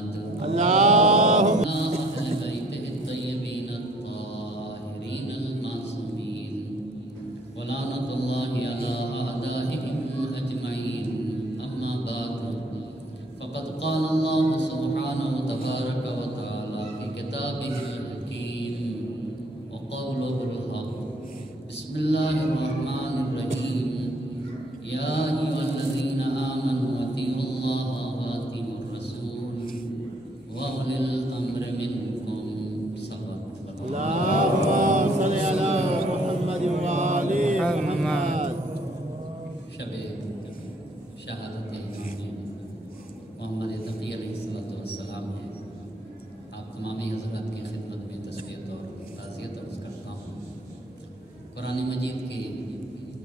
محمد اللهم أهل بيته الطيبين الطاهرين المعصومين ولعنة الله على أعدائهم أجمعين. أما بعد فقد قال الله سبحانه تبارك وتعالى في كتابه الحكيم وقوله الحق. بسم الله الرحمن الرحيم. يا أيها الذين آمنوا أطيعوا الله وأطيعوا الرسول وأولي الأمر منكم. صدق اللهم صل على محمد وآل محمد. شب شہادت محمد تقی علیہ السلام ہے. آپ تمامی حضرات کی خدمت میں تسلیت اور تعزیت عرض کرتا ہوں. قرآن مجید کی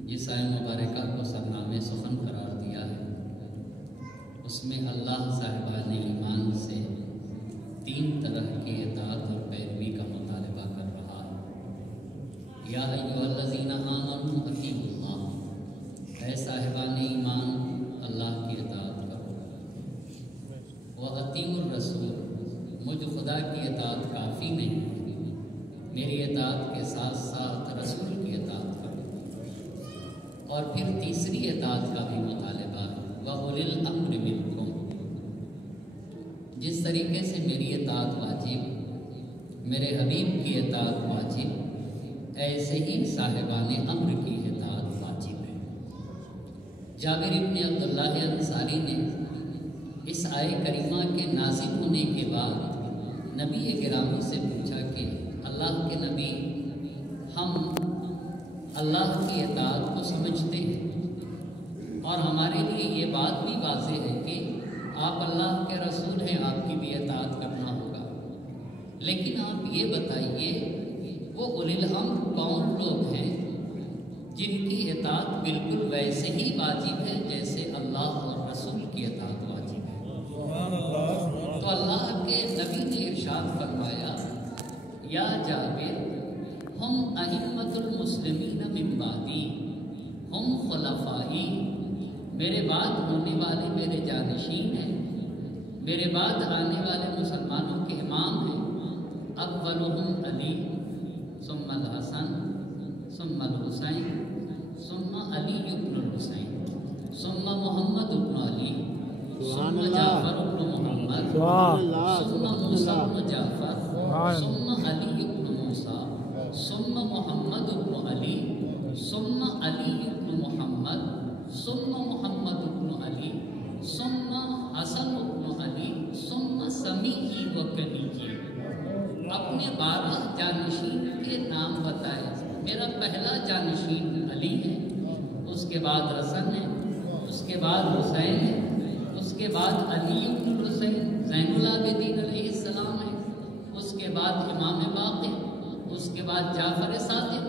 جس آیہ مبارکہ کو سرنامِ سخن قرار دیا ہے اس میں اللہ صاحبان ایمان سے 3 طرح کی اطاعت اور پیروی کا مطالبہ کر رہا ہے. یا ایھا الذین آمنوا اطیعوا اللہ، اے صاحبان ایمان اللہ کی اطاعت کرو. وَأَطِیعُوا الرَّسُولَ، مجھ خدا کی اطاعت کافی نہیں، میری اطاعت کے ساتھ ساتھ رسول کی اطاعت کرو. اور پھر تیسری اطاعت کا بھی مطالبہ ہے، وَأُولِي الْأَمْرِ مِنْکُمْ. جس طریقے سے میری اطاعت واجب، میرے حبیب کی اطاعت واجب، ایسے ہی صاحبان امر کی اطاعت واجب ہے. جابر ابن عبداللہ انصاری نے اس آیہ کریمہ کے نازل ہونے کے بعد نبی گرامی سے پوچھا کہ اللہ کے نبی، ہم اللہ کی اطاعت کو سمجھتے ہیں اور ہمارے لیے یہ بات بھی واضح ہے کہ آپ اللہ کے رسول ہیں، آپ کی بھی اطاعت کرنا ہوگا، لیکن آپ یہ بتائیے وہ اولی الامر کون لوگ ہیں جن کی اطاعت بالکل ویسے ہی واجب ہے جیسے اللہ اور رسول کی اطاعت واجب ہے. تو اللہ کے نبی نے ارشاد فرمایا، یا جابر ہم ائمۃ المسلمین من بعدی، ہم خلفائی، میرے بعد ہونے والے میرے جانشین ہیں، میرے بعد آنے والے مسلمانوں کے امام ہیں. اولہم علی ثم الحسن ثم الحسین ثم علی ابن الحسین ثم محمد ابن علی ثم جعفر ابن محمد ثم موسیٰ ابن جعفر ثم علی ابن موسیٰ ثم محمد ابن علی ثم علی ابن محمد ثم محمد ابن علی ثم حسن ابن علی ثم سمیعی و کنیجی. اپنے 12 جانشین کے نام بتائے. میرا پہلا جانشین علی ہے، اس کے بعد حسن ہے، اس کے بعد حسین ہے، اس کے بعد علی ابن الحسین زین العابدین علیہ السلام ہے، اس کے بعد امام باقر، اس کے بعد جعفر صادق،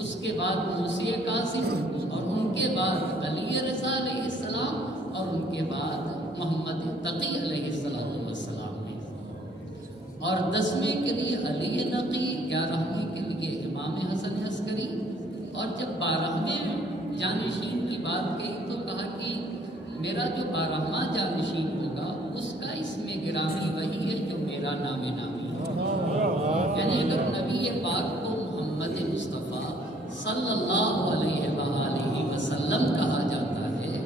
اس کے بعد موسی کاظم، اور ان کے بعد علی رضا علیہ السلام، اور ان کے بعد محمد تقی علیہ السلام ہے. اور 10ویں کے لیے علی نقی، 11ویں کے لیے امام حسن عسکری. اور جب 12ویں جانشین کی بات کہی تو کہا کہ میرا جو 12واں جانشین ہوگا اس کا اسم گرامی وہی ہے جو میرا نام نامی ہے. یعنی اگر نبی پاک کو محمد مصطفیٰ صلی اللہ علیہ وآلہ وسلم کہا جاتا ہے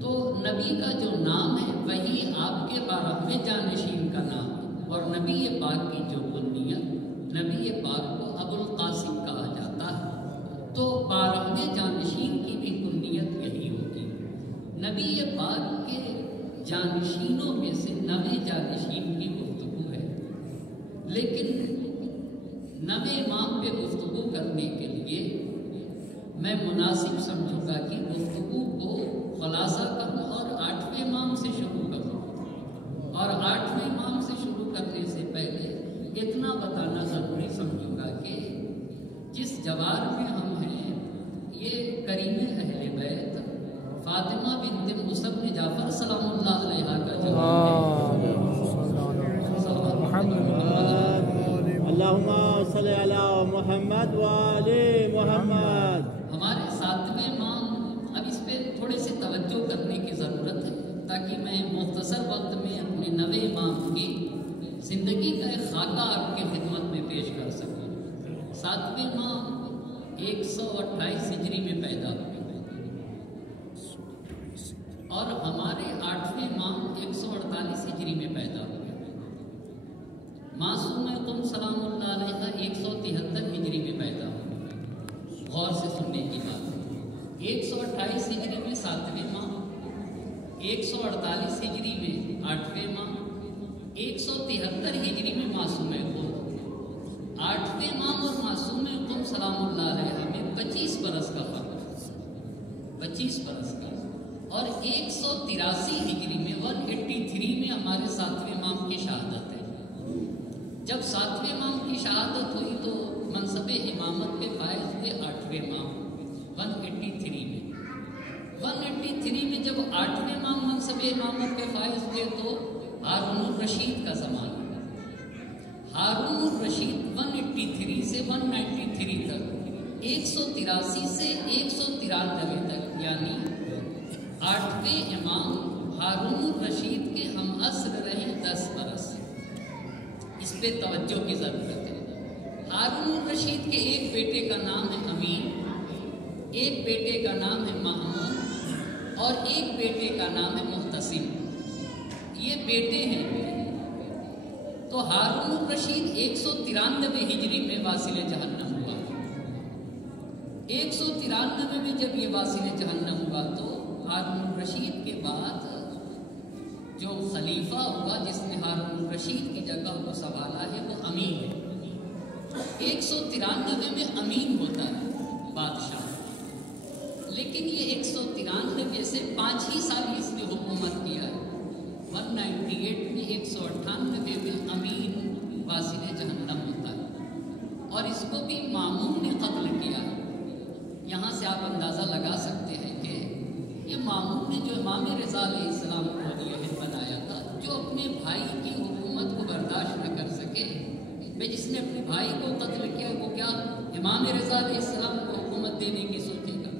تو نبی کا جو نام ہے وہی آپ کے 12ویں جانشین کا نام ہے. اور نبی پاک کی جو کنیت، نبی پاک کو ابو القاسم کہا جاتا ہے، تو 12ویں جانشین کی بھی کنیت یہی ہوگی. نبی پاک کے جانشینوں میں سے 9ویں جانشین کی گفتگو ہے، لیکن 9ویں امام پہ گفتگو کرنے کے لیے میں مناسب سمجھوں گا کہ گفتگو کو خلاصہ کروں اور 8ویں امام سے شروع کروں. اور 8ویں امام سے شروع کرنے سے پہلے اتنا بتانا ضروری سمجھوں گا کہ جس جوار میں ہم ہیں یہ کریم اہل بیت فاطمہ بنت موسیٰ بن جعفر سلام اللہ علیہ کا جوار ہے. اللہم صلی علی محمد وآل محمد. ہمارے 7ویں امام، اب اس پہ تھوڑے سے توجہ کرنے کی ضرورت ہے تاکہ میں مختصر وقت میں اپنے 9ویں امام اور ہمارے 8ویں امام 148 ہجری میں پیدا ہوئے. معصوم قم سلام اللہ علیہ 173 ہجری میں پیدا ہوئے. غور سے سننے کی بات ہے. 128 ہجری میں 7ویں امام، 148 ہجری میں 8ویں امام، 173 ہجری میں معصوم قم. 8ویں امام اور معصوم قم سلام اللہ علیہ میں 25 برس کا فرق، 25 برس کا. اور 183 ہجری میں 183 میں ہمارے 7ویں امام کی شہادت ہے. جب 7ویں امام کی شہادت ہوئی تو منصب امامت پہ فائز ہوئے 8ویں امام 183 میں. 183 میں جب 8ویں امام منصب امامت پہ فائز ہوئے تو ہارون الرشید کا زمانہ. ہارون الرشید 183 سے 193 تک، 183 سے 193 تک، یعنی 8ویں امام ہارون الرشید کے ہم عصر رہے 10 برس. اس پہ توجہ کی ضرورت ہے. ہارون الرشید کے ایک بیٹے کا نام ہے امین، ایک بیٹے کا نام ہے مامون، اور ایک بیٹے کا نام ہے محتسم. یہ بیٹے ہیں. تو ہارون الرشید 193 ہجری میں واصل جہنم ہوا. 193 میں جب یہ واصل جہنم ہوا تو ہارون الرشید کے بعد جو خلیفہ ہوا جس نے ہارون الرشید کی جگہ کو سنبھالا ہے وہ امین ہے. 193 میں امین ہوتا ہے بادشاہ، لیکن یہ 193 سے 5 ہی سال اس نے حکومت کیا ہے. 198 میں 198 میں امین واصل جہنم ہوتا ہے اور اس کو بھی مامون نے قتل کیا. یہاں سے آپ اندازہ لگا سکتے ہیں کہ یہ مامون نے جو امام رضا علیہ السلام کو ولی عہد بنایا تھا، جو اپنے بھائی کی حکومت کو برداشت نہ کر سکے، جس نے اپنے بھائی کو قتل کیا وہ کیا امام رضا علیہ السلام کو حکومت دینے کی سوچے گا.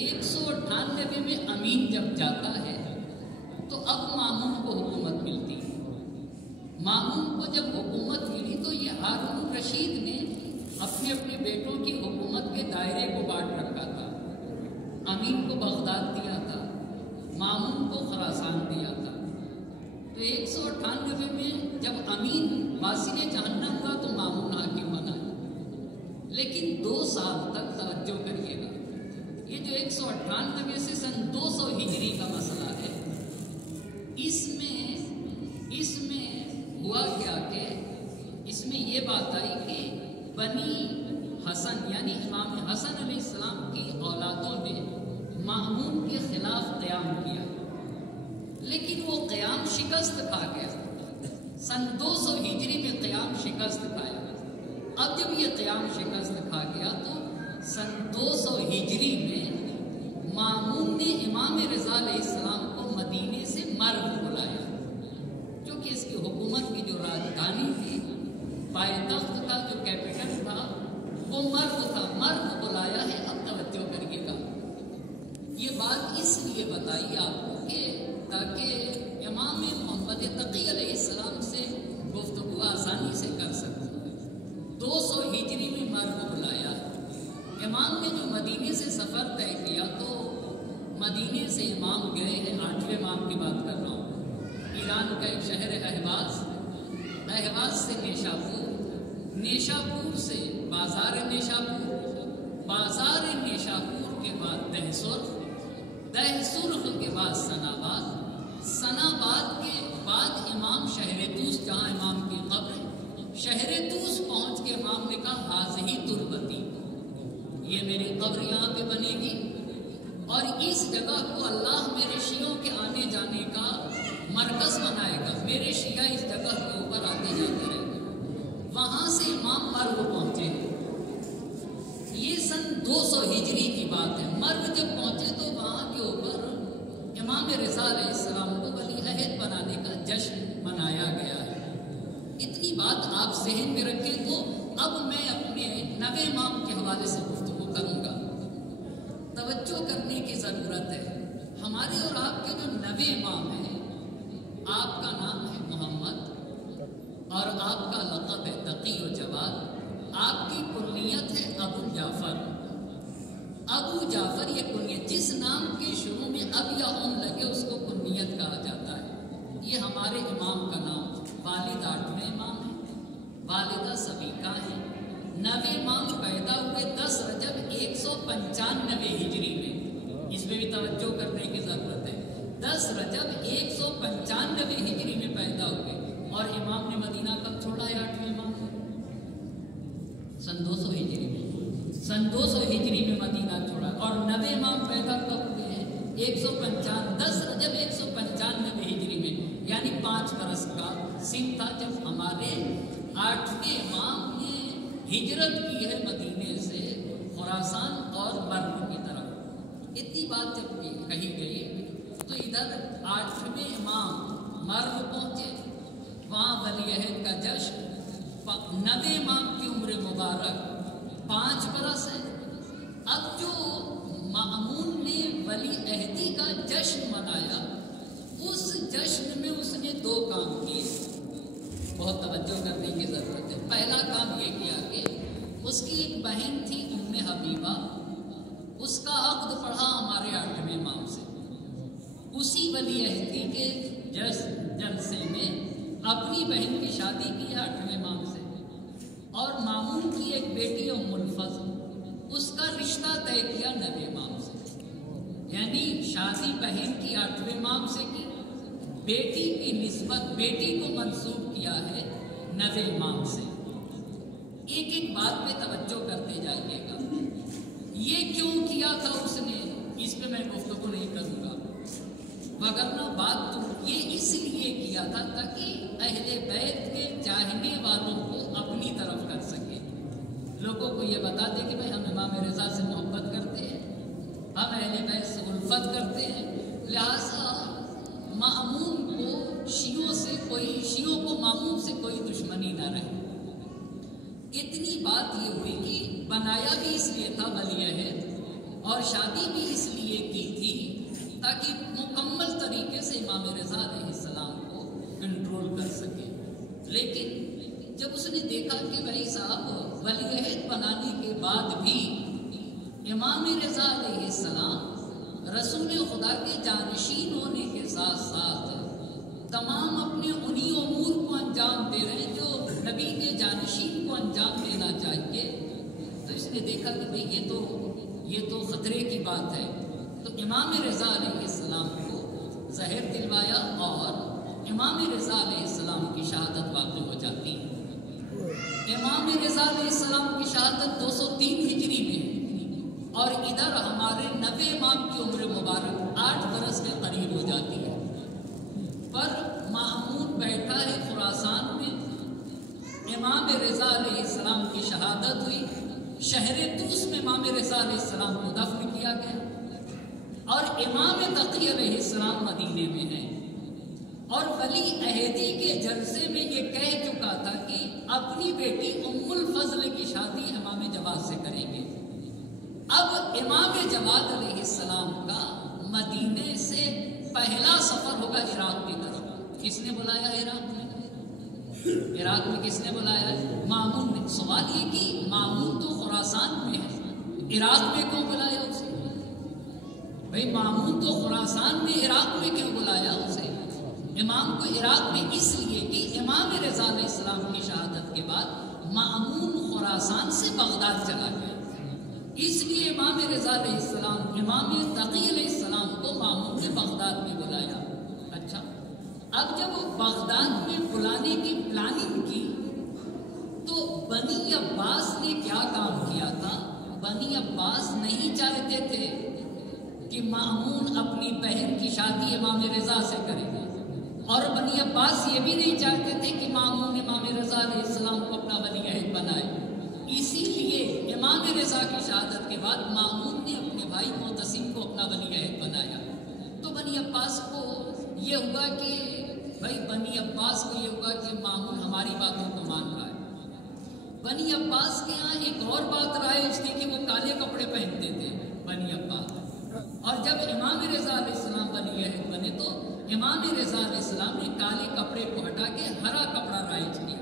198 میں امین جب جاتا ہے تو اب مامون کو حکومت ملتی ہے. مامون کو جب حکومت ملی تو یہ ہارون الرشید نے اپنے اپنے بیٹوں کی حکومت کے دائرے کو بانٹ رکھا تھا. امین کو بغداد دیا تھا، مامون کو خراسان دیا تھا. تو 198 میں جب امین واصل جہنم کا تو مامون حاکم بنا. لیکن 2 سال تک توجہ کریے گا، یہ جو 198 سے سن 200 ہجری کا مسئلہ ہے، اس میں ہوا کیا کہ اس میں یہ بات آئی کہ بنی حسن یعنی امام حسن علیہ السلام کی اولادوں نے مامون کے خلاف قیام کیا، لیکن وہ قیام شکست کھا گیا. سن 200 ہجری میں قیام شکست کھایا. اب جب یہ قیام شکست کھا گیا تو سن 200 ہجری میں مامون نے امام رضا علیہ السلام کو مدینے سے مرو بلایا، کیونکہ اس کی حکومت کی جو راجدھانی تھی، پائے تخت کا جو کیپٹل تھا وہ مرو تھا. مرو بلایا ہے. اب توجہ کریے گا، یہ بات اس لیے بتائی آپ کو کہ تاکہ امام محمد تقی علیہ السلام سے گفتگو آسانی سے کر سکتے. 200 ہجری میں مرو بلایا. امام نے جو مدینے سے سفر طے کیا تو مدینے سے امام گئے ہیں، 8ویں امام کی بات کر رہا ہوں، ایران کا ایک شہر اہواز، اہواز سے نیشاپور، نیشاپور سے بازار نیشاپور، بازار نیشاپور کے بعد دہسرخ، دہسرخ کے بعد سناباد، سناباد کے بعد امام شہر توس جہاں امام کی قبر ہے، شہر توس پہنچ کے امام نے کہا حاضی تربتی، یہ میری قبر یہاں پہ بنے گی اور اس جگہ کو اللہ میرے شیعوں کے آنے جانے کا مرکز بنائے گا. میرے شیعہ اس جگہ کے اوپر آتے جاتے رہے گا. وہاں سے امام مرو پہنچے. یہ سن 200 ہجری کی بات ہے. مرو جب پہنچے تو وہاں کے اوپر امام رضا علیہ السلام کو ولی عہد بنانے کا جشن منایا گیا ہے. اتنی بات آپ ذہن میں رکھیں. تو اب میں اپنے 9ویں امام کے حوالے سے گفتگو کروں گا. توجہ کرنے کی ضرورت ہے. ہمارے اور آپ کے جو 9ویں امام ہیں، آپ کا نام ہے محمد اور آپ کا لقب ہے تقی و جواد. آپ کی کنیت ہے ابو جعفر. ابو جعفر یہ کنیت، جس نام کے شروع میں اب یا ام لگے والد 8ویں امام ہیں، والدہ سبیکہ ہیں۔ 9 امام پیدا ہوئے 10 رجب 195 ہجری میں، اس میں بھی توجہ کرنے کی ضرورت ہے۔ 10 رجب 195 ہجری میں پیدا ہوئے، اور امام نے مدینہ کب چھوڑا ہے 8ویں امام نے؟ سن 200 ہجری میں، سن 200 ہجری میں مدینہ چھوڑا، اور 9 امام پیدا کب ہوئے ہیں؟ 195، 10 رجب 195 ہجری میں، یعنی 5 برس کا سن تھا جب ہمارے 8ویں امام نے ہجرت کی ہے مدینے سے خراسان اور مرو کی طرف۔ اتنی بات جب کہی گئی تو ادھر 8ویں امام مرو پہنچے، وہاں ولی عہد کا جشن۔ 9 امام کی عمر مبارک 5 برس ہے۔ اب جو مأمون نے ولی عہدی کا جشن منایا، اس جشن میں اس نے 2 کام کیے، بہت توجہ کرنے کی ضرورت ہے۔ پہلا کام یہ کیا کہ اس کی ایک بہن تھی ام حبیبہ، اس کا عقد پڑھا ہمارے 8ویں امام سے۔ اسی ولی عہدی کے جلسے میں اپنی بہن کی شادی کی 8ویں امام سے، اور مامون کی ایک بیٹی ام الفضل، اس کا رشتہ طے کیا 9 امام سے، یعنی شادی بہن کی 8ویں امام سے کی، بیٹی کی نسبت بیٹی کو منسوب کیا ہے 9 امام سے۔ ایک ایک بات پہ توجہ کرتے جائیے گا، یہ کیوں کیا تھا اس نے، اس پہ میں گفتگو نہیں کروں گا، وگرنہ بات تو یہ اس لیے کیا تھا تاکہ اہل بیت کے چاہنے والوں کو اپنی طرف کر سکے، لوگوں کو یہ بتا دے کہ بھائی ہم امام رضا سے محبت کرتے ہیں، ہم اہل بیت سے الفت کرتے ہیں، لہٰذا مأمون کو شیعوں کو مأمون سے کوئی دشمنی نہ رہے۔ اتنی بات یہ ہوئی کہ بنایا بھی اس لیے تھا ولی عہد، اور شادی بھی اس لیے کی تھی تاکہ مکمل طریقے سے امام رضا علیہ السلام کو کنٹرول کر سکے۔ لیکن جب اس نے دیکھا کہ بھائی صاحب ولی عہد بنانے کے بعد بھی امام رضا علیہ السلام رسول خدا کے جانشین ہونے کے ساتھ ساتھ تمام اپنے انہی امور کو انجام دے رہے ہیں جو نبی کے جانشین کو انجام دینا چاہیے، تو اس نے دیکھا کہ بھئی یہ تو خطرے کی بات ہے۔ تو امام رضا علیہ السلام کو زہر دلوایا، اور امام رضا علیہ السلام کی شہادت واقع ہو جاتی ہے۔ امام رضا علیہ السلام کی شہادت 203 ہجری میں، اور ادھر ہمارے 9 امام کی عمر مبارک 8 برس کے قریب ہو جاتی ہے۔ پر مأمون بیٹھا ہے خراسان میں، امام رضا علیہ السلام کی شہادت ہوئی، شہر طوس میں امام رضا علیہ السلام کو دفن کیا گیا، اور امام تقی علیہ السلام مدینے میں ہیں، اور ولی عہدی کے جلسے میں یہ کہہ چکا تھا کہ اپنی بیٹی ام الفضل کی شادی امام جواد سے کریں گے۔ اب امام جواد علیہ السلام کا مدینے سے پہلا سفر ہوگا عراق کی طرف۔ کس نے بلایا عراق میں؟ عراق میں کس نے بلایا ہے؟ مامون نے۔ سوال یہ کہ مامون تو خراسان میں ہے، عراق میں کیوں بلایا اسے؟ بھائی مامون تو خراسان میں، عراق میں کیوں بلایا اسے؟ امام کو عراق میں اس لیے کہ امام رضا علیہ السلام کی شہادت کے بعد مامون خراسان سے بغداد چلا گیا، اس لیے امام رضا علیہ السلام امام تقی علیہ السلام کو مامون نے بغداد میں بلایا۔ اچھا، اب جب وہ بغداد میں بلانے کی پلاننگ کی تو بنی عباس نے کیا کام کیا تھا؟ بنی عباس نہیں چاہتے تھے کہ مامون اپنی بہن کی شادی امام رضا سے کرے گا، اور بنی عباس یہ بھی نہیں چاہتے تھے کہ مامون امام رضا علیہ السلام کو اپنا ولی عہد بنائے۔ اسی لیے امام رضا کی شہادت کے بعد مامون نے اپنے بھائی معتصم کو اپنا ولی عہد بنایا۔ تو بنی عباس کو یہ ہوا کہ بنی عباس کو یہ ہوا کہ مامون ہماری باتوں کو مان رہا ہے۔ بنی عباس کے ہاں ایک اور بات رائج تھی کہ وہ کالے کپڑے پہنتے تھے بنی عباس، اور جب امام رضا علیہ السلام ولی عہد بنے تو امام رضا علیہ السلام نے کالے کپڑے کو ہٹا کے ہرا کپڑا رائج کیا۔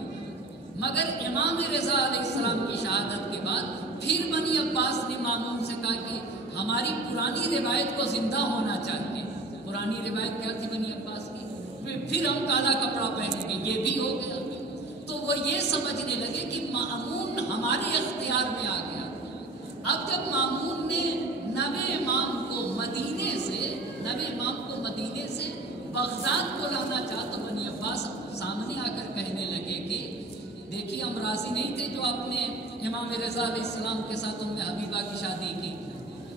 مگر امام رضا علیہ السلام کی شہادت کے بعد پھر بنی عباس نے مامون سے کہا کہ ہماری پرانی روایت کو زندہ ہونا چاہیے۔ پرانی روایت کیا تھی بنی عباس کی؟ پھر ہم کالا کپڑا پہنیں گے، یہ بھی ہو گیا۔ تو وہ یہ سمجھنے لگے کہ مأمون ہمارے اختیار میں آ گیا۔ اب جب مأمون نے نویں امام کو مدینے سے بغداد کو لانا چاہا تو بنی عباس سامنے آ کر کہنے لگے کہ دیکھیے ہم راضی نہیں تھے جو آپ نے امام رضا علیہ السلام کے ساتھ ام حبیبہ کی شادی کی،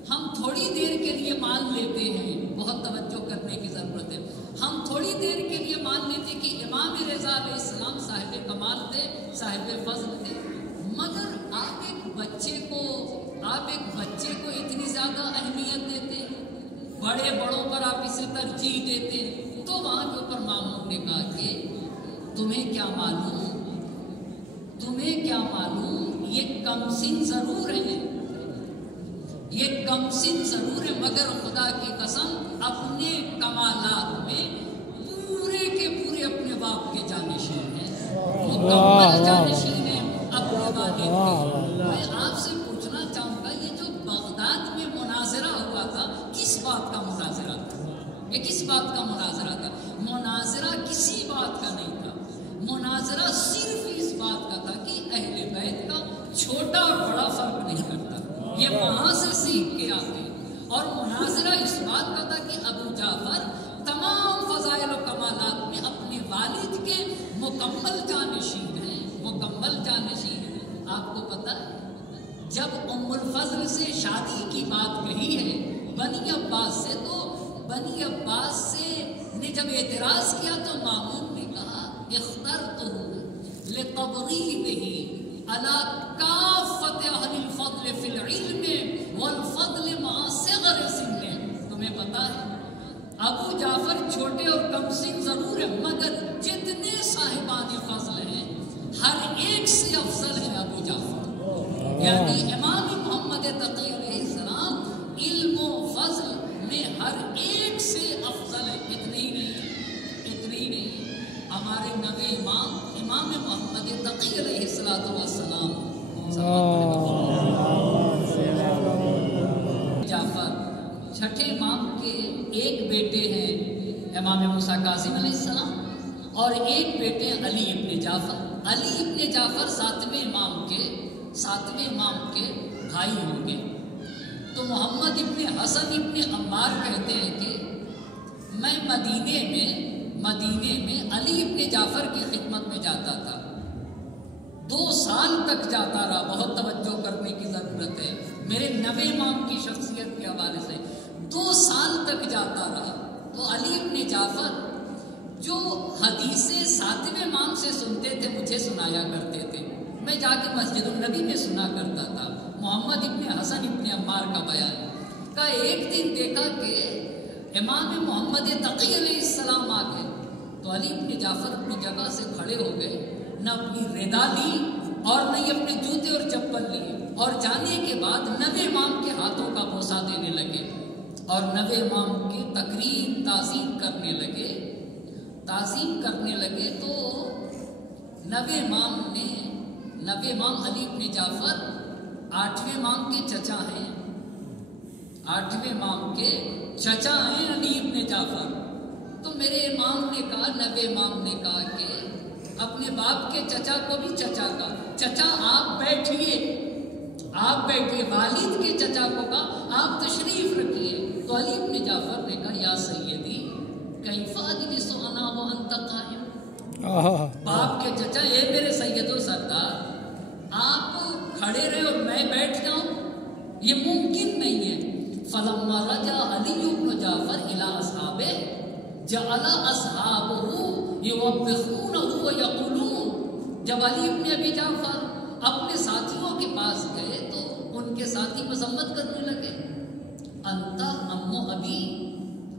ہم تھوڑی دیر کے لیے مان لیتے ہیں، بہت توجہ کرنے کی ضرورت ہے، ہم تھوڑی دیر کے لیے مان لیتے کہ امام رضا علیہ السلام صاحب کمال تھے، صاحب فضل تھے، مگر آپ ایک بچے کو اتنی زیادہ اہمیت دیتے، بڑے بڑوں پر آپ اسے ترجیح دیتے، تو وہاں کے اوپر مامون نے کہا کہ تمہیں کیا معلوم یہ کم سن ضرور ہے، مگر خدا کی قسم اپنے کمالات میں پورے کے پورے اپنے باپ کے جانشین ہیں، مکمل جانشین ہیں اپنے والد کے۔ میں آپ سے پوچھنا چاہوں گا یہ جو بغداد میں مناظرہ ہوا تھا کس بات کا مناظرہ تھا؟ یہ کس بات کا مناظرہ تھا؟ مناظرہ کسی بات کا نہیں تھا، مناظرہ صرف اس بات کا تھا کہ اہل بیت کا چھوٹا اور بڑا فرق نہیں کرتا، یہ وہاں سے سیکھ کے آتے، اور مناظرہ اس بات کا تھا کہ ابو جعفر تمام فضائل و کمالات میں اپنے والد کے مکمل جانشین ہیں۔ آپ کو پتہ ہے جب ام الفضل سے شادی کی بات کہی ہے بنی عباس سے، تو بنی عباس نے جب اعتراض کیا تو مامون نے کہا اخترتہ لتبریدہ علی کافۃ اہل الفضل فی العلم والفضل مع صغر سن۔ تمہیں پتا ہے ابو جعفر چھوٹے اور کم سن ضرور ہے، مگر جتنے صاحبان فضل ہیں ہر ایک سے افضل ہے ابو جعفر، یعنی امام محمد تقی علیہ السلام علم و فضل میں ہر ایک سے افضل ہے۔ اتنے ہی نہیں ہمارے نویں امام محمد تقی علیہ السلام جعفر چھٹے امام کے ایک بیٹے ہیں امام موسیٰ کاظم علیہ السلام، اور ایک بیٹے علی ابن جعفر۔ علی ابن جعفر ساتویں امام کے بھائی ہوں گے۔ تو محمد ابن حسن ابن عمار کہتے ہیں کہ میں مدینے میں علی ابن جعفر کی خدمت میں جاتا تھا، 2 سال تک جاتا رہا، بہت توجہ کرنے کی ضرورت ہے میرے نویں امام کی شخصیت کے حوالے سے، 2 سال تک جاتا رہا۔ تو علی ابن جعفر جو حدیثیں 7ویں امام سے سنتے تھے مجھے سنایا کرتے تھے، میں جا کے مسجد النبی میں سنا کرتا تھا محمد ابن حسن ابن عمار کا بیان کا۔ ایک دن دیکھا کہ امام محمد تقی علیہ السلام آ گئے، تو علی ابن جعفر اپنی جگہ سے کھڑے ہو گئے، نہ اپنی ردا لی اور نہ ہی اپنے جوتے اور چپل لیے، اور جانے کے بعد نویں امام کے ہاتھوں کا بوسہ دینے لگے اور نویں امام کی تقریم تعظیم کرنے لگے۔ تو نویں امام علی ابن جعفر 8ویں امام کے چچا ہیں، 8ویں امام کے چچا ہیں علی ابن جعفر۔ تو میرے امام نے کہا، نویں امام نے کہا کہ اپنے باپ کے چچا کو بھی چچا کا، چچا آپ بیٹھیے، والد کے چچا کو کہا آپ تشریف رکھیے۔ تو علی ابن جعفر نے کہا یا سیدی کیف اجلس انا وانت قائم، باپ کے چچا اے میرے سید و سردار، آپ کھڑے رہے اور میں بیٹھ جاؤں، یہ ممکن نہیں ہے۔ فلما رجع علی بن جعفر الى اصحابہ جعل اصحابہ یوبخونہ ویقولون، جب علی ابن ابی جعفر اپنے ساتھیوں کے پاس گئے تو ان کے ساتھی مذمت کرنے لگے، انت ام ابی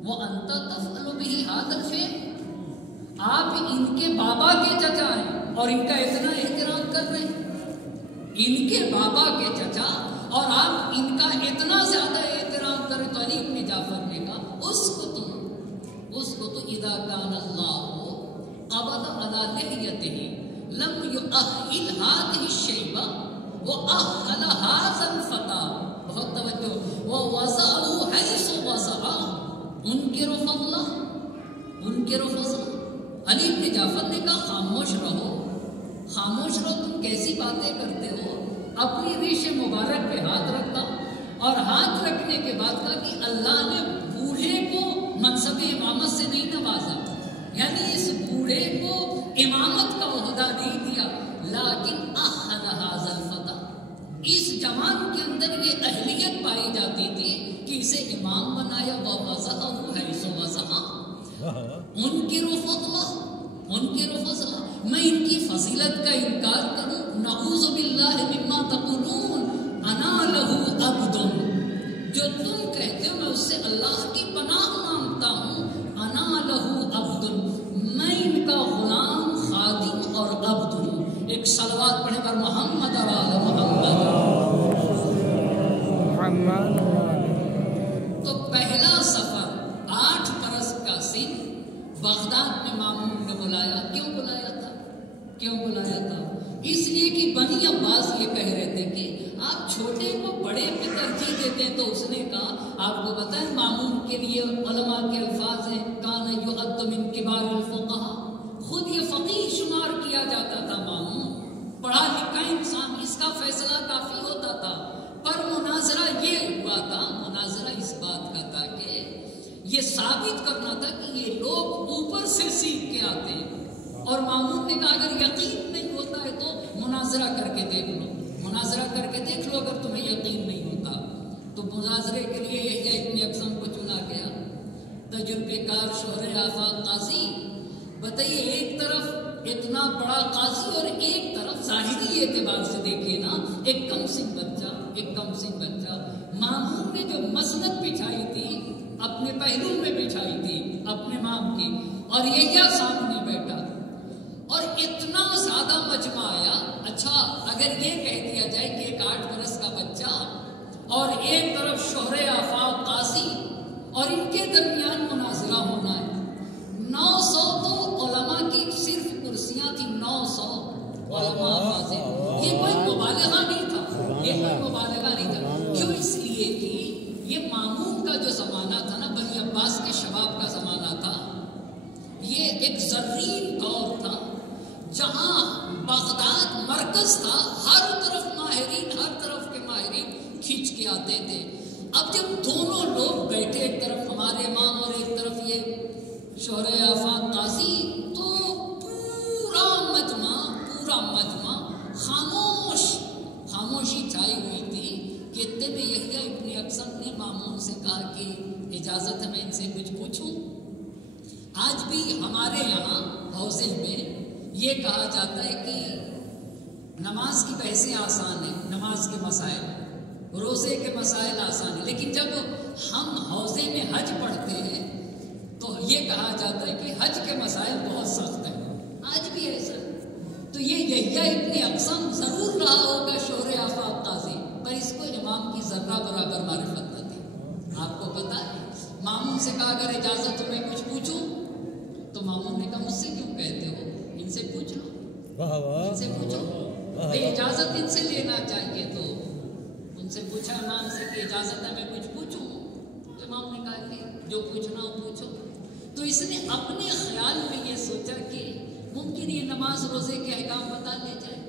وانت تفعل به هذا الفعل، آپ ان کے بابا کے چچا ہیں اور ان کا اتنا احترام کر رہے ہیں، ان کے بابا کے چچا اور آپ ان کا اتنا زیادہ احترام کریں۔ تو علی ابن جعفر نے کہا اس کو تو اذا کان اللہ قبض علی لحیتہ لم یؤہل هذه الشیبہ واہل هذا الفتى، بہت توجہ، ووضعه حیث وضعہ، انکر فضلہ علی بن جعفر نے کہا خاموش رہو، خاموش رہو، تم کیسی باتیں کرتے ہو؟ اپنی ریش مبارک پہ ہاتھ رکھا اور ہاتھ رکھنے کے بعد کہا کہ اللہ نے بوڑھے کو منصب امامت سے نہیں نوازا، یعنی اس بوڑھے کو امامت کا عہدہ نہیں دیا، لیکن احل ھذا الفتى، اس جوان کے اندر یہ اہلیت پائی جاتی تھی کہ اسے امام بنایا، وَوَضَعَهُ حَيْثُ وَضَعَهُ، انکر فضلہ، میں ان کی فضیلت کا انکار کروں؟ نعوذ باللہ مما تقولون انا لہ عبد، جو تم کہتے ہو میں اس سے اللہ کی پناہ مانگتا ہوں، انا لہ عبد، میں ان کا غلام، خادم اور عبد ہوں۔ ایک صلوات پڑھے پر محمد اور آل محمد۔ تو پہلا سفر 8 برس کا سن بغداد میں مامون نے بلایا۔ کیوں بلایا تھا؟ کیوں بلایا تھا؟ اس لیے کہ بنی عباس یہ کہہ رہے تھے کہ آپ چھوٹے کو بڑے پہ ترجیح دیتے ہیں، تو اس نے کہا آپ کو بتائیں مامون کے لیے علماء کے الفاظ ہیں، کان یعد من کبار الفقہاء، خود یہ فقیہ شمار کیا جاتا تھا مامون، پڑھا لکھا انسان، اس کا فیصلہ کافی ہوتا تھا۔ پر مناظرہ یہ ہوا تھا، مناظرہ اس بات کا تھا کہ یہ ثابت کرنا تھا کہ یہ لوگ اوپر سے سیکھ کے آتے ہیں، اور مامون نے کہا اگر یقین نہیں ہوتا ہے تو مناظرہ کر کے دیکھ لو، مناظرہ کر کے دیکھ لو، اگر تمہیں یقین نہیں ہوتا تو مناظرے کے لیے یحییٰ ابن اقسم کو چنا گیا، تجربے کار شہر آفاق قاضی۔ بتائیے ایک طرف اتنا بڑا قاضی اور ایک طرف ظاہری اعتبار سے دیکھیے نا ایک کم سن بچہ، ایک کم سن بچہ۔ مامون نے جو مسند بچھائی تھی اپنے پہلو میں بچھائی تھی اپنے مام کی، اور یحییٰ سامنے بیٹھا اور اتنا زیادہ مجمع آیا۔ اچھا اگر یہ کہہ دیا جائے کہ ایک 8 برس کا بچہ اور ایک طرف شہر آفاق قاضی اور ان کے درمیان مناظرہ ہونا ہے، 900 تو علماء کی صرف کرسیاں تھیں، 900 علماء حاضر، یہ کوئی مبالغہ نہیں تھا، یہ کوئی مبالغہ نہیں تھا۔ کیوں؟ اس لیے کہ یہ مامون کا جو زمانہ تھا نا، بنی عباس کے شباب کا زمانہ تھا، یہ ایک زرین دور تھا جہاں بغداد مرکز تھا، ہر طرف ماہرین، ہر طرف کے ماہرین کھینچ کے آتے تھے۔ اب جب دونوں لوگ بیٹھے، ایک طرف ہمارے امام اور ایک طرف یہ شہر آفاق قاضی، تو پورا مجمع خاموشی چھائی ہوئی تھی کہ اتنے میں یحییٰ ابن اقسم نے مامون سے کہا کہ اجازت ہے میں ان سے کچھ پوچھوں۔ آج بھی ہمارے یہاں حوصل میں یہ کہا جاتا ہے کہ نماز کی بحثیں آسان ہیں، نماز کے مسائل، روزے کے مسائل آسان ہیں، لیکن جب ہم حوضے میں حج پڑھتے ہیں تو یہ کہا جاتا ہے کہ حج کے مسائل بہت سخت ہیں۔ آج بھی ایسا ہے۔ تو یہ یحییٰ ابن اقسم ضرور رہا ہوگا شہر آفاق قاضی، پر اس کو امام کی ذرہ برابر معرفت نہ تھی۔ آپ کو پتا ہے مامون سے کہا اگر اجازت ہو میں کچھ پوچھوں، تو مامون نے کہا مجھ سے کیوں کہتے ہو، ان سے پوچھ لو، ان سے پوچھو بھائی، اجازت ان سے لینا چاہیے۔ تو ان سے پوچھا امام سے کہ اجازت ہے میں کچھ پوچھوں، تو امام نے کہا کہ جو پوچھنا ہو پوچھو۔ تو اس نے اپنے خیال میں یہ سوچا کہ ممکن یہ نماز روزے کے احکام بتا لے جائے،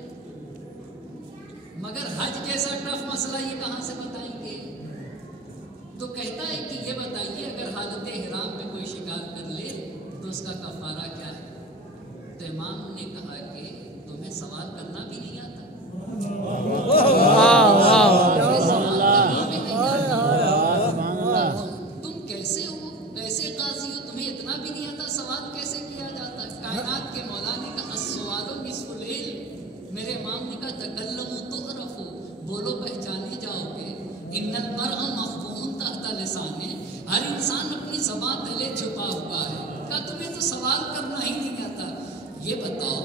مگر حج جیسا ٹف مسئلہ یہ کہاں سے بتائیں گے؟ تو کہتا ہے کہ یہ بتائیے اگر حالت احرام میں کوئی شکار کر لے تو اس کا کفارہ کیا ہے؟ تو امام نے کہا کہ تمہیں سوال کرنا بھی نہیں آتا، تم کیسے ہو، کیسے قاضی ہو، تمہیں اتنا بھی نہیں آتا، سوال کیسے کیا جاتا ہے؟ کائنات کے مولا نے کہا السؤال نصف العلم، میرے امام نے کہا تکلموا تعرفوا، بولو پہچانے جاؤ گے، ان المرء مخبوء تحت لسانہ، ہر انسان اپنی زبان تلے چھپا ہوا ہے۔ کہا تمہیں تو سوال کرنا ہی نہیں آتا۔ یہ بتاؤ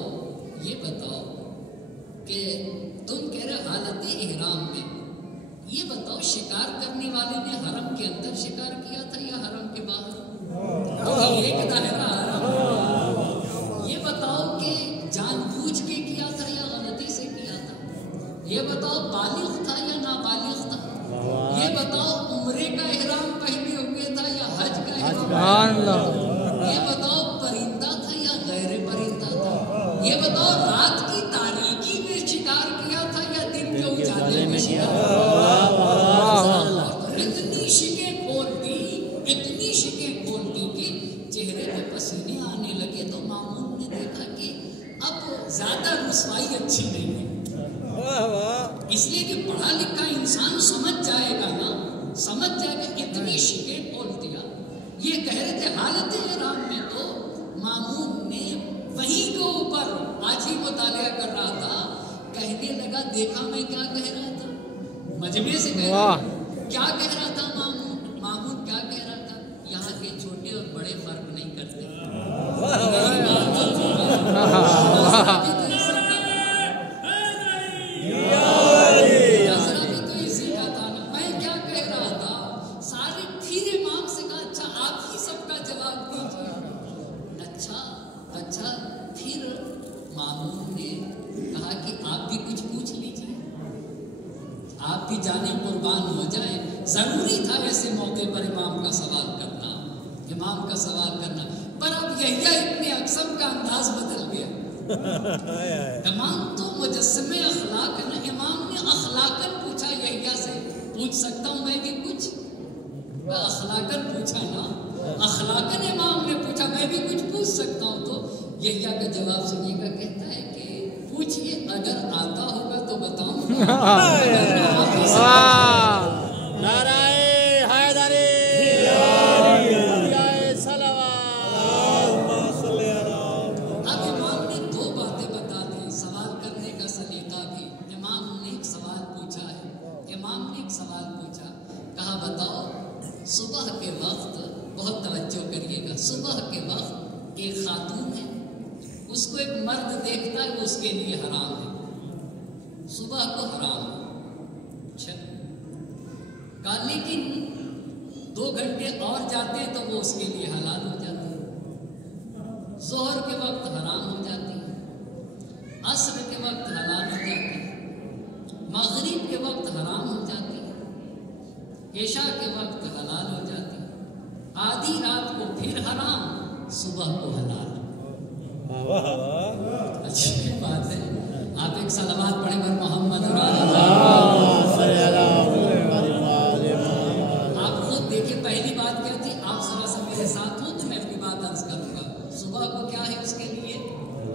کہ تم کہہ رہے حالت احرام میں، یہ بتاؤ شکار کرنے والے نے حرم کے اندر شکار کیا تھا یا حرم کے باہر؟ ایک دائرہ حرم۔ یہ بتاؤ کہ جان بوجھ کے کیا تھا یا غلطی سے کیا تھا؟ یہ بتاؤ بالغ تھا یا نابالغ تھا؟ یہ بتاؤ عمرے کا احرام پہنے ہوئے تھا یا حج کا احرام؟ یہ بتاؤ پرندہ تھا یا غیر بتاؤ رات کی تاریکی میں شکار کیا تھا یا دن کے اجالے میں شکار؟ اتنی شکیں کھول دی کہ چہرے پہ پسینے آنے لگے تو مامون نے دیکھا کہ اب زیادہ رسوائی اچھی نہیں ہے، اس لیے کہ پڑھا لکھا انسان سمجھ جائے گا، اتنی شکیں کھول دیا۔ یہ کہہ رہے تھے حالت احرام میں تو مامون نے وہی کے اوپر آج ہی مطالعہ کر رہا تھا، کہنے لگا دیکھا میں کیا کہہ رہا تھا، مجمع سے کہہ رہا تھا، کیا کہہ رہا تھا مامون کیا کہہ رہا تھا، یہاں کے چھوٹے اور بڑے فرق نہیں کرتے۔ آپ بھی جانیں قربان ہو جائیں، ضروری تھا ایسے موقع پر امام کا سوال کرنا، پر اب یحییٰ ابن اقسم کا انداز بدل گیا۔ امام تو مجسمے اخلاق ہے نا، امام نے اخلاقاً پوچھا یحییٰ سے، پوچھ سکتا ہوں میں بھی کچھ، اخلاقاً پوچھا نا، اخلاقاً امام نے پوچھا، میں بھی کچھ پوچھ سکتا ہوں۔ تو یحییٰ کا جواب سنیے گا، کہتا ہے کہ پوچھئے، اگر آتا ہوگا تو بتاؤں گا۔ نعرہ حیدری، اب امام نے دو باتیں بتا دی، سوال کرنے کا سلیقہ بھی۔ امام نے ایک سوال پوچھا، کہا بتاؤ صبح کے وقت، بہت توجہ کریے گا، صبح کے وقت ایک خاتون ہے، اس کو ایک مرد دیکھتا ہے، وہ اس کے لیے حرام ہے، صبح کو حرام ہے۔ اچھا، کہا لیکن 2 گھنٹے اور جاتے ہیں تو وہ اس کے لیے حلال ہو جاتی ہے، ظہر کے وقت حرام ہو جاتی ہے، عصر کے وقت حلال ہو جاتی ہے، مغرب کے وقت حرام ہو جاتی ہے، عشاء کے وقت حلال ہو جاتی ہے، آدھی رات کو پھر حرام، صبح کو حلال۔ اچھی بات ہے، آپ ایک صلوات پڑھیں پر محمد آپ خود دیکھیں پہلی بات کیا تھی، آپ ذرا سا میرے ساتھ ہوں تو میں اپنی بات عرض کروں گا۔ صبح کو کیا ہے اس کے لیے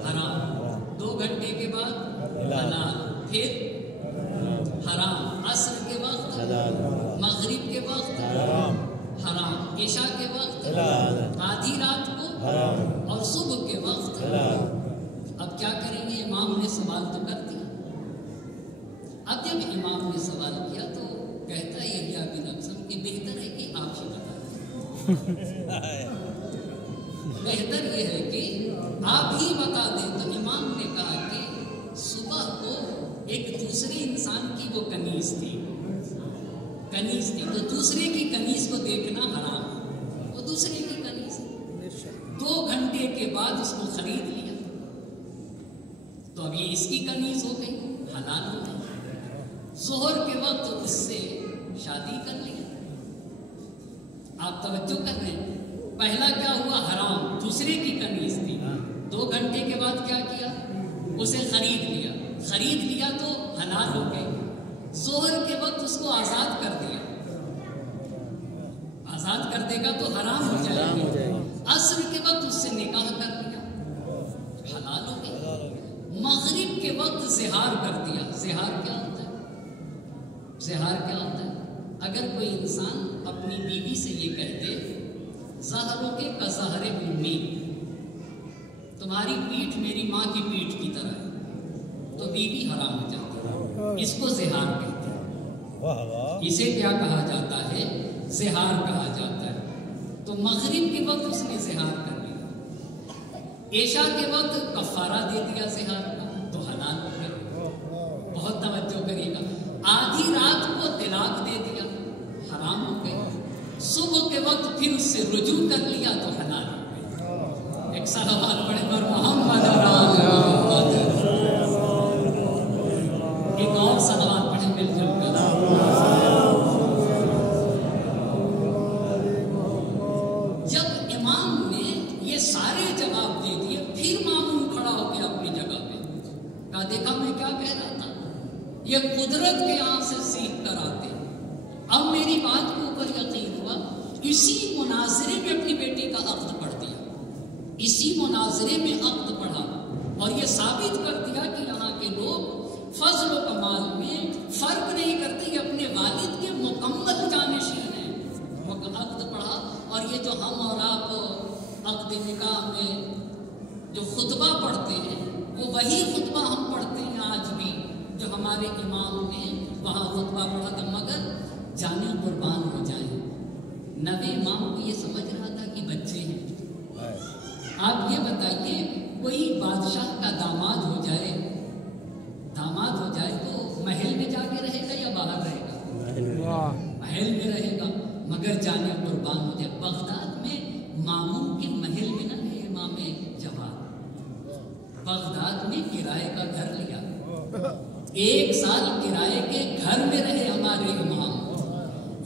حرام، 2 گھنٹے کے بعد حلال، پھر حرام، عصر کے وقت مغرب کے وقت حرام، عشاء کے وقت آدھی رات کو اور صبح کے وقت۔ اب کیا کریں گے، امام نے سوال تو کر دیا۔ اب جب امام نے سوال کیا تو کہتا ہے یحییٰ بن اقسم کہ بہتر ہے کہ آپ ہی بتا دیں، بہتر یہ ہے کہ آپ ہی بتا دیں۔ تو امام نے کہا کہ صبح کو ایک دوسرے انسان کی وہ کنیز تھی، تو دوسرے کی کنیز کو دیکھنا حرام ہے، وہ دوسرے کی کنیز، 2 گھنٹے کے بعد اس کو خرید لیا تو اب یہ اس کی کنیز ہو گئی، حلال ہو گئی، ظہر کے وقت اس سے شادی کر لی۔ آپ توجہ کر رہے ہیں، پہلا کیا ہوا حرام، دوسرے کی کنیز تھی، 2 گھنٹے کے بعد کیا کیا، اسے خرید لیا تو حلال ہو گئی، ظہر کے وقت اس کو آزاد کر دیا، آزاد کر دے گا تو حرام ہو جائے گا، عصر کے وقت اس سے نکاح کر لیا، حلال ہو گئی، مغرب کے وقت زہار کر دیا۔ زہار کیا ہوتا ہے، اگر کوئی انسان اپنی بیوی سے یہ کہہ دے زہروں کے کظہر امی، تمہاری پیٹھ میری ماں کی پیٹھ کی طرح ہے، تو بیوی حرام ہو جاتی ہے، اس کو زہار کہتے ہیں۔ اسے کیا کہا جاتا ہے، زہار کہا جاتا ہے۔ تو مغرب کے وقت اس نے زہار کر لیا، عشاء کے وقت کفارہ دے دیا زہار کا تو حلال ہو گیا۔ بہت توجہ کریے گا، آدھی رات کو طلاق دے دیا، حرام ہو گئی، صبح کے وقت پھر اس سے رجوع کر لیا تو حلال ہو گئی۔ ایک صلوات پڑھیں پر محمد ایک اور صلوات پڑھیں مل جل کر۔ جب امام نے یہ سارے جواب دے دیے، پھر مامون کھڑا ہو کے اپنی جگہ پہ کہا دیکھا میں کیا کہہ رہا تھا، یہ قدرت کے یہاں سے سیکھ کر آتے۔ اب میری بات کے اوپر یقین ہوا، اسی مناظرے میں اپنی بیٹی کا عقد پڑھ دیا، اسی مناظرے میں عقد پڑھا اور یہ ثابت کر دیا کہ یہاں کے لوگ فضل و کمال میں فرق نہیں کرتے، یہ اپنے والد کے مکمل جانشین ہیں۔ عقد پڑھا اور یہ جو ہم اور آپ عقد نکاح میں جو خطبہ پڑھتے ہیں وہ وہی خطبہ ہم پڑھتے ہیں آج بھی جو ہمارے امام نے وہاں خطبہ پڑھا تھا، مگر جانے قربان ہو جائیں، نبی امام کو یہ سمجھ رہا تھا کہ بچے ہیں۔ آپ یہ بتائیے کوئی بادشاہ کا داماد ہو جائے تو محل میں جا کے رہے گا یا باہر رہے گا؟ محل میں رہے گا، مگر جانے قربان ہو جائے۔ بغداد میں مامون کے محل میں نہ رہے امام جواد، بغداد میں کرائے کا گھر لیا، 1 سال کرائے کے گھر میں رہے ہمارے امام۔